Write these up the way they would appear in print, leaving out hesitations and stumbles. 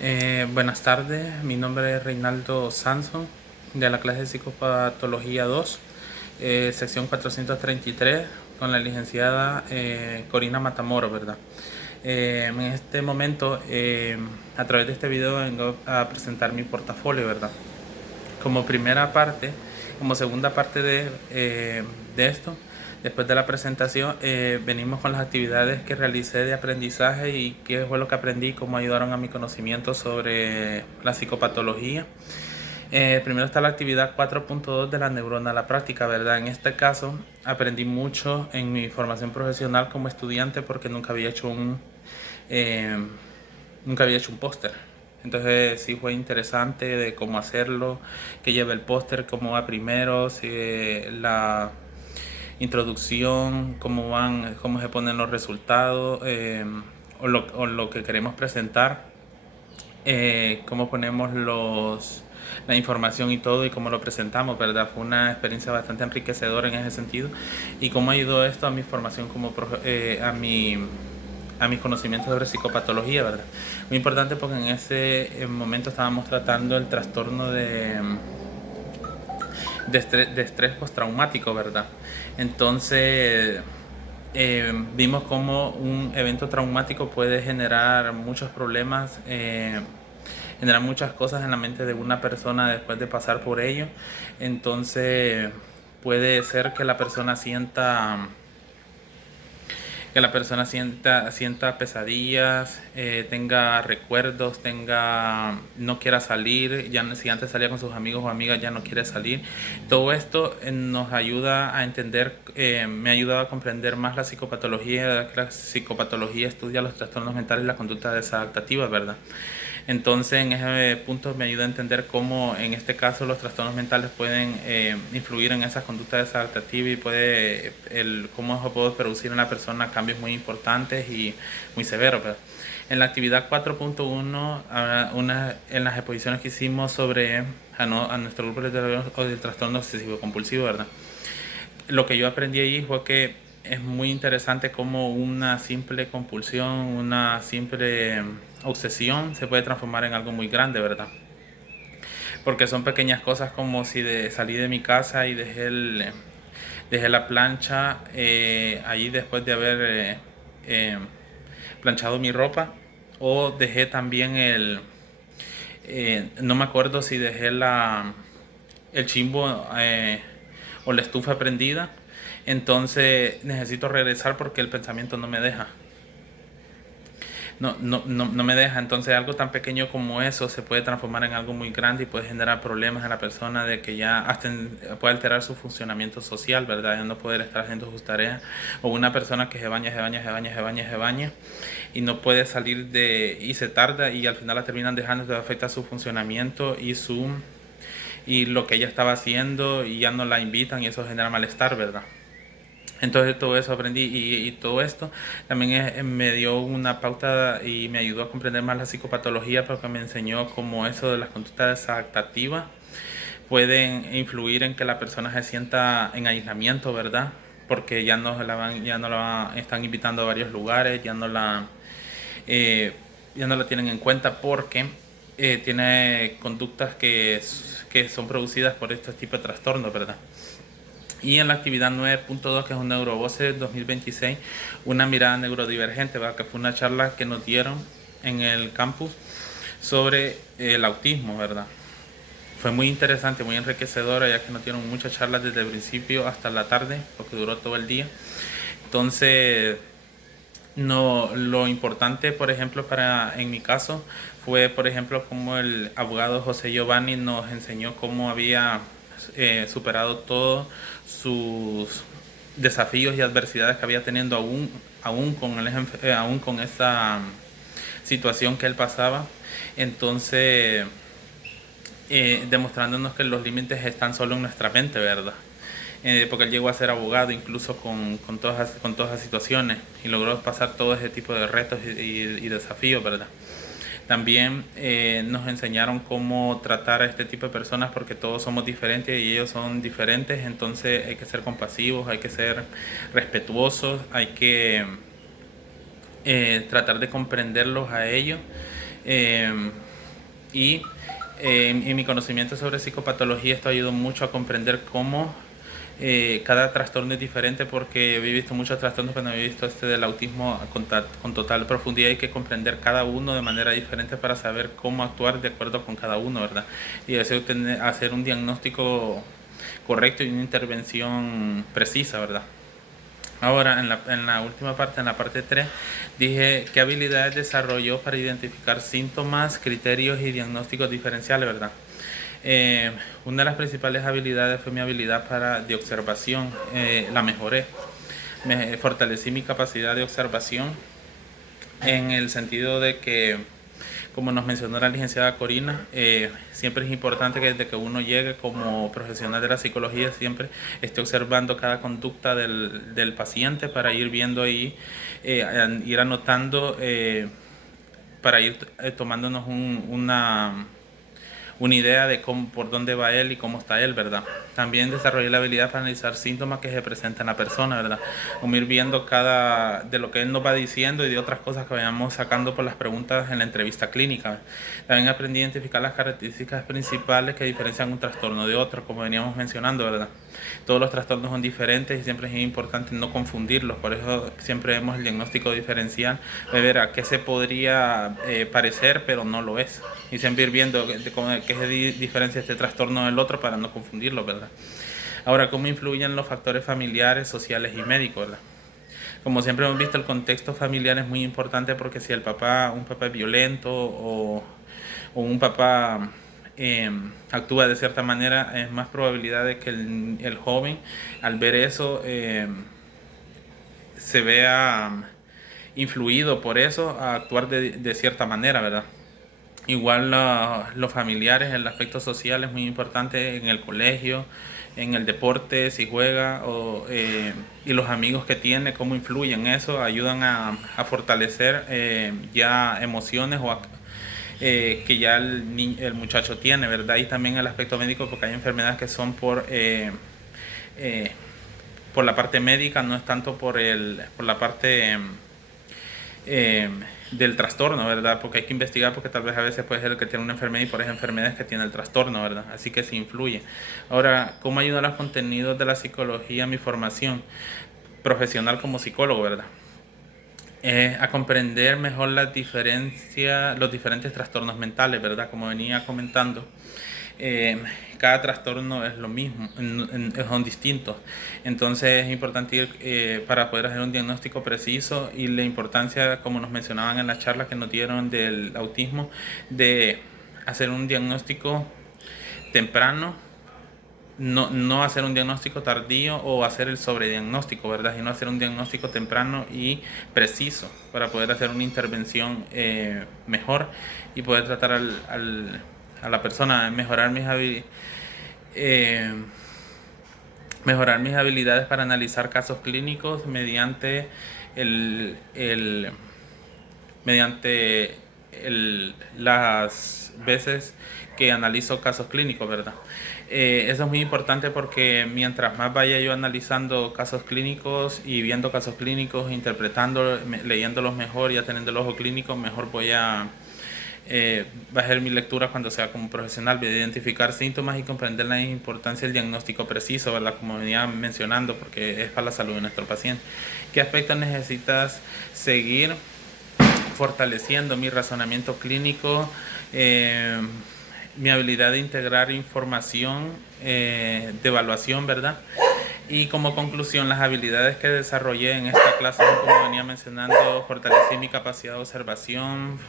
Buenas tardes, mi nombre es Reinaldo Sanson, de la clase de Psicopatología 2, sección 433, con la licenciada Corina Matamoros, ¿verdad? En este momento, a través de este video, vengo a presentar mi portafolio, ¿verdad? Como primera parte, como segunda parte de esto, después de la presentación, venimos con las actividades que realicé de aprendizaje y qué fue lo que aprendí, cómo ayudaron a mi conocimiento sobre la psicopatología. Primero está la actividad 4.2 de la neurona a la práctica, ¿verdad? En este caso aprendí mucho en mi formación profesional como estudiante porque eh, nunca había hecho un póster. Entonces sí fue interesante de cómo hacerlo, qué lleva el póster, cómo va primero, si, la introducción, cómo se ponen los resultados, o lo que queremos presentar, cómo ponemos la información y todo y cómo lo presentamos, ¿verdad? Fue una experiencia bastante enriquecedora en ese sentido y cómo ayudó esto a mi formación a mis conocimientos sobre psicopatología, ¿verdad? Muy importante porque en ese momento estábamos tratando el trastorno de estrés postraumático, ¿verdad? Entonces, vimos cómo un evento traumático puede generar muchos problemas, generar muchas cosas en la mente de una persona después de pasar por ello. Entonces, puede ser que la persona sienta pesadillas, tenga recuerdos, no quiera salir, si antes salía con sus amigos o amigas ya no quiere salir. Todo esto nos ayuda a entender, me ha ayudado a comprender más la psicopatología. La psicopatología estudia los trastornos mentales y la conducta desadaptativa, ¿verdad? Entonces, en ese punto me ayuda a entender cómo, en este caso, los trastornos mentales pueden influir en esa conducta desadaptativa y cómo eso puede producir en la persona cambios muy importantes y muy severos, ¿verdad? En la actividad 4.1, en las exposiciones que hicimos sobre a nuestro grupo del trastorno obsesivo compulsivo, ¿verdad? Lo que yo aprendí ahí fue que es muy interesante cómo una simple compulsión, una simple obsesión se puede transformar en algo muy grande, ¿verdad? Porque son pequeñas cosas como si salí de mi casa y dejé la plancha allí después de haber eh, planchado mi ropa, o dejé también no me acuerdo si dejé el chimbo o la estufa prendida. Entonces necesito regresar porque el pensamiento no me deja. No me deja. Entonces algo tan pequeño como eso se puede transformar en algo muy grande y puede generar problemas en la persona, de que ya hasta puede alterar su funcionamiento social, ¿verdad? Ya no poder estar haciendo sus tareas. O una persona que se baña y no puede salir y se tarda y al final la terminan dejando, eso afecta su funcionamiento y lo que ella estaba haciendo, y ya no la invitan y eso genera malestar, ¿verdad? Entonces todo eso aprendí, y todo esto también me dio una pauta y me ayudó a comprender más la psicopatología, porque me enseñó cómo eso de las conductas adaptativas pueden influir en que la persona se sienta en aislamiento, ¿verdad? Porque están invitando a varios lugares, eh, ya no la tienen en cuenta porque tiene conductas que son producidas por este tipo de trastornos, ¿verdad? Y en la actividad 9.2, que es un Neurovoce 2026, una mirada neurodivergente, ¿verdad? Que fue una charla que nos dieron en el campus sobre el autismo, ¿verdad? Fue muy interesante, muy enriquecedora, ya que nos dieron muchas charlas desde el principio hasta la tarde, porque duró todo el día. Entonces, no, lo importante, por ejemplo, en mi caso, fue, por ejemplo, como el abogado José Giovanni nos enseñó cómo había superado todos sus desafíos y adversidades que había teniendo aún con esa situación que él pasaba. Entonces, demostrándonos que los límites están solo en nuestra mente, ¿verdad? Porque él llegó a ser abogado incluso con todas las situaciones, y logró pasar todo ese tipo de retos y desafíos, ¿verdad? También nos enseñaron cómo tratar a este tipo de personas, porque todos somos diferentes y ellos son diferentes. Entonces hay que ser compasivos, hay que ser respetuosos, hay que tratar de comprenderlos a ellos. Y en mi conocimiento sobre psicopatología esto ayudó mucho a comprender cómo cada trastorno es diferente, porque he visto muchos trastornos, pero no he visto este del autismo con total profundidad. Hay que comprender cada uno de manera diferente para saber cómo actuar de acuerdo con cada uno, ¿verdad? Y hacer un diagnóstico correcto y una intervención precisa, ¿verdad? Ahora, en la última parte, en la parte 3, dije qué habilidades desarrolló para identificar síntomas, criterios y diagnósticos diferenciales, ¿verdad? Una de las principales habilidades fue mi habilidad de observación. La mejoré. Fortalecí mi capacidad de observación en el sentido de que, como nos mencionó la licenciada Corina, siempre es importante que desde que uno llegue como profesional de la psicología siempre esté observando cada conducta del paciente para ir viendo ahí, ir anotando, para ir tomándonos una idea de cómo, por dónde va él y cómo está él, ¿verdad? También desarrollé la habilidad para analizar síntomas que se presentan en la persona, ¿verdad? Como ir viendo cada de lo que él nos va diciendo y de otras cosas que vayamos sacando por las preguntas en la entrevista clínica. También aprendí a identificar las características principales que diferencian un trastorno de otro, como veníamos mencionando, ¿verdad? Todos los trastornos son diferentes y siempre es importante no confundirlos, por eso siempre vemos el diagnóstico diferencial, de ver a qué se podría parecer, pero no lo es. Y siempre ir viendo qué se diferencia este trastorno del otro para no confundirlo, ¿verdad? Ahora, ¿cómo influyen los factores familiares, sociales y médicos, ¿verdad? Como siempre hemos visto, el contexto familiar es muy importante, porque si un papá es violento o un papá actúa de cierta manera, es más probabilidad de que el joven, al ver eso, se vea influido por eso a actuar de cierta manera, ¿verdad? Igual los familiares, el aspecto social es muy importante en el colegio, en el deporte, si juega, y los amigos que tiene, cómo influyen eso, ayudan a fortalecer ya emociones que ya el muchacho tiene, ¿verdad? Y también el aspecto médico, porque hay enfermedades que son por la parte médica, no es tanto por la parte eh, del trastorno, ¿verdad? Porque hay que investigar, porque tal vez a veces puede ser el que tiene una enfermedad y por esas enfermedades que tiene el trastorno, ¿verdad? Así que sí influye. Ahora, ¿cómo ayudan los contenidos de la psicología a mi formación profesional como psicólogo, ¿verdad? A comprender mejor los diferentes trastornos mentales, ¿verdad? Como venía comentando, cada trastorno es lo mismo, son distintos. Entonces es importante ir, para poder hacer un diagnóstico preciso, y la importancia, como nos mencionaban en la charla que nos dieron del autismo, de hacer un diagnóstico temprano, no hacer un diagnóstico tardío o hacer el sobrediagnóstico, ¿verdad? Sino hacer un diagnóstico temprano y preciso para poder hacer una intervención mejor y poder tratar a la persona, eh, mejorar mis habilidades para analizar casos clínicos el, el, mediante las veces que analizo casos clínicos, ¿verdad? Eso es muy importante, porque mientras más vaya yo analizando casos clínicos y viendo casos clínicos, interpretando, leyéndolos mejor, ya teniendo el ojo clínico, mejor va a ser mi lectura cuando sea como profesional. Voy a identificar síntomas y comprender la importancia del diagnóstico preciso, ¿verdad? Como venía mencionando, porque es para la salud de nuestro paciente. ¿Qué aspectos necesitas seguir fortaleciendo? Mi razonamiento clínico, mi habilidad de integrar información, de evaluación, ¿verdad? Y como conclusión, las habilidades que desarrollé en esta clase, como venía mencionando, fortalecí mi capacidad de observación,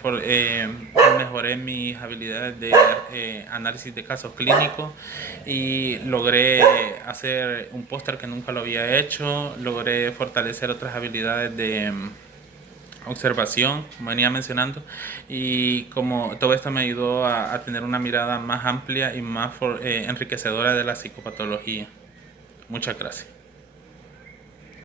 mejoré mis habilidades de análisis de casos clínicos, y logré hacer un póster que nunca lo había hecho, logré fortalecer otras habilidades de observación, como venía mencionando, y como todo esto me ayudó a tener una mirada más amplia y más enriquecedora de la psicopatología. Muchas gracias.